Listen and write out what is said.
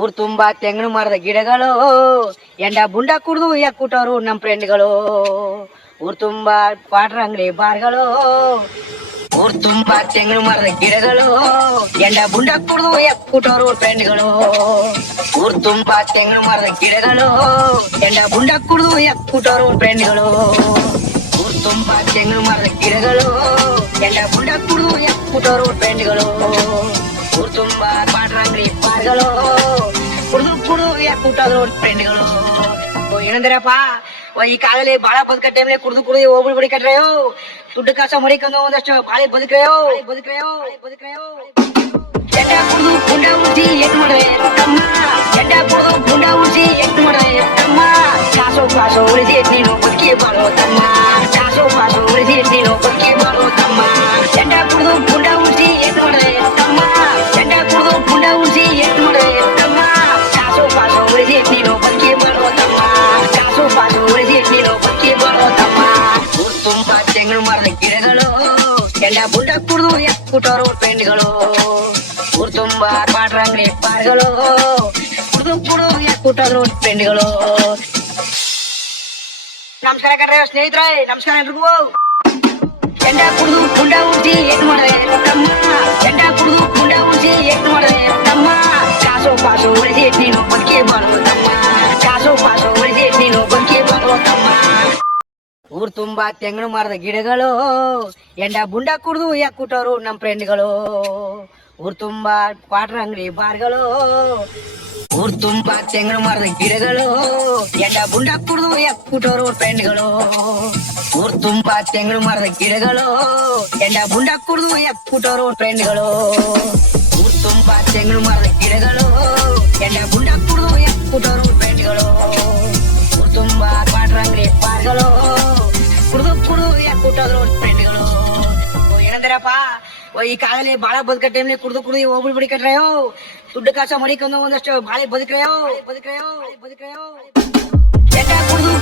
ಊರ್ ತುಂಬಾ ತೆಂಗಿನ ಮರದ ಗಿಡಗಳು, ಎಂಡ ಬುಂಡ ಕುಡ್ದು ಎಕ್ಕುಟೋರು ನಮ್ ಫ್ರೆಂಡ್ಗಳು. ಊರ್ ತುಂಬಾ ಕ್ವಾಟ್ರ್ ಅಂಗಡಿ ಬಾರ್ಗಳು, ಊರ್ ತುಂಬಾ ತೆಂಗಿನ ಮರದ ಗಿಡಗಳು, ಎಂಡ ಬುಂಡ ಕುಡ್ದು ಎಕ್ಕುಟೋರು ಫ್ರೆಂಡ್ಗಳು. ಊರ್ ತುಂಬಾ ತೆಂಗಿನ ಮರದ ಗಿಡಗಳು, ಎಂಡ ಬುಂಡ ಕುಡ್ದು ಎಕ್ಕುಟೋರು ಫ್ರೆಂಡ್ಗಳು. ಊರ್ ತುಂಬಾ ತೆಂಗಿನ ಮರದ ಗಿಡಗಳು, ಎಂಡ ಬುಂಡ ಕುಡ್ದು ಎಕ್ಕುಟೋರು ಫ್ರೆಂಡ್ಗಳು. ಊರ್ ತುಂಬಾ ಕ್ವಾಟ್ರ್ ಅಂಗಡಿ ಬಾರ್ಗಳು, ಕುಡ್ದು ಎಕ್ಕುಟೋರು ಫ್ರೆಂಡ್ಗಳು. ಏನಂದ್ರಪ್ಪ, ಈ ಕಾಲದಲ್ಲಿ ಬಾಳ ಬದುಕ ಟೈಮ್ಲಿ ಕುಡ್ದು ಹೋಗ್ಬಿಡ್ಬಿಡಿ ಕಟ್ರೆಯೋ. ದುಡ್ಡು ಕಾಸ ಮಡಿಕೊಂಡು ಒಂದಷ್ಟು ಬಾಳೆ ಬದುಕ್ರೆಯೋ. ಜಂಡ ಕುಡ್ದು ಗುಂಡ ಉಳಿಸಿ ಎತ್ತು ಮಾಡ್ರೆ ತಮ್ಮ, ಜಂಡ ಕುಡ್ದು ಗುಂಡ ಉಳಿಸಿ ಎತ್ತು ಮಾಡ್ರೆ ತಮ್ಮ. ಕಾಸು ಉಳಿಸಿ ನೀನು ಬದುಕಿ ಬಾಳೋ ತಮ್ಮ, ಕಾಸು ಉಳಿಸಿ ನೀನು ಬದುಕಿ ಬಾಳೋ ತಮ್ಮ. ಜಂಡ ಕುಡ್ದು ಗುಂಡ ಉಳಿಸಿ ಎತ್ತು ಮಾಡ್ರೆ ತಮ್ಮ, ಜಂಡ ಕುಡ್ದು ಗುಂಡ ಉಳಿಸಿ ಎತ್ತು ಮಾಡ್ರೆ ತಮ್ಮ. ಕಾಸು ಉಳಿಸಿ ನೀನು ಬದುಕಿ ಬಾಳೋ ತಮ್ಮ, ಕಾಸು ಉಳಿಸಿ ನೀನು ಬದುಕಿ ಬಾಳೋ ತಮ್ಮ. ಊರ್ ತುಂಬಾ ತೆಂಗಿನ ಮರದ ಗಿಡಗಳು, ಎಲ್ಲ ಬುಡ್ಡ ಕುಡ್ದು ಎಕ್ಕುಟೋರು ಫ್ರೆಂಡ್ಗಳು. ಊರ್ ತುಂಬಾ ಕ್ವಾಟ್ರ್ ಅಂಗಡಿ ಬಾರ್ಗಳು, ಕುಡ್ದು ಎಕ್ಕುಟೋರು ಫ್ರೆಂಡ್ಗಳು. ನಮಸ್ಕಾರ ಕಟ್ರೆ ಸ್ನೇಹಿತರೆ, ನಮಸ್ಕಾರ ಎಲ್ರಿಗೂ. ಜಂಡ ಕುಡ್ದು ಗುಂಡ ಉಳಿಸಿ ಎತ್ತು ಮಾಡ್ರೆ ತಮ್ಮ, ಜಂಡ ಕುಡ್ದು ಗುಂಡ ಉಳಿಸಿ ಎತ್ತು ಮಾಡ್ರೆ ತಮ್ಮ. ಕಾಸು ಉಳಿಸಿ ನೀನು ಬದುಕಿ ಬಾಳೋ ತಮ್ಮ, ಕಾಸು ಉಳಿಸಿ ನೀನು ಬದುಕಿ ಬಾಳೋ ತಮ್ಮ. ಊರ್ ತುಂಬಾ ತೆಂಗಿನ ಮರದ ಗಿಡಗಳು, ಎಂಡ ಬುಂಡ ಕುಡ್ದು ಎಕ್ಕುಟೋರು ನಮ್ ಫ್ರೆಂಡ್ಗಳು. ಊರ್ ತುಂಬಾ ಕ್ವಾಟ್ರ್ ಅಂಗಡಿ ಬಾರ್ಗಳು, ಊರ್ ತುಂಬಾ ತೆಂಗಿನ ಮರದ ಗಿಡಗಳು, ಎಂಡ ಬುಂಡ ಕುಡ್ದು ಎಕ್ಕುಟೋರು ಫ್ರೆಂಡ್ಗಳು. ಊರ್ ತುಂಬಾ ತೆಂಗಿನ ಮರದ ಗಿಡಗಳು, ಎಂಡ ಬುಂಡ ಕುಡ್ದು ಎಕ್ಕುಟೋರು ಫ್ರೆಂಡ್ಗಳು. ಊರ್ ತುಂಬಾ ತೆಂಗಿನ ಮರದ ಗಿಡಗಳು, ಎಂಡ ಬುಂಡ ಕುಡ್ದು ಎಕ್ಕುಟೋರು ಫ್ರೆಂಡ್ಗಳು. ಊರ್ ತುಂಬಾ ಕ್ವಾಟ್ರ್ ಅಂಗಡಿ ಬಾರ್ಗಳು, ಕುಡ್ದು ಎಕ್ಕುಟೋರು ಫ್ರೆಂಡ್ಗಳು. ಏನಂದ್ರಪ್ಪ, ಈ ಕಾಲದಲ್ಲಿ ಬಾಳ ಬದುಕ ಟೈಮ್ಲಿ ಕುಡ್ದು ಹೋಗ್ಬಿಡ್ಬಿಡಿ ಕಟ್ರೆಯೋ. ದುಡ್ಡು ಕಾಸ ಮಡಿಕೊಂಡು ಒಂದಷ್ಟು ಬಾಳೆ ಬದುಕ್ರೆಯೋ. ಜಂಡ ಕುಡ್ದು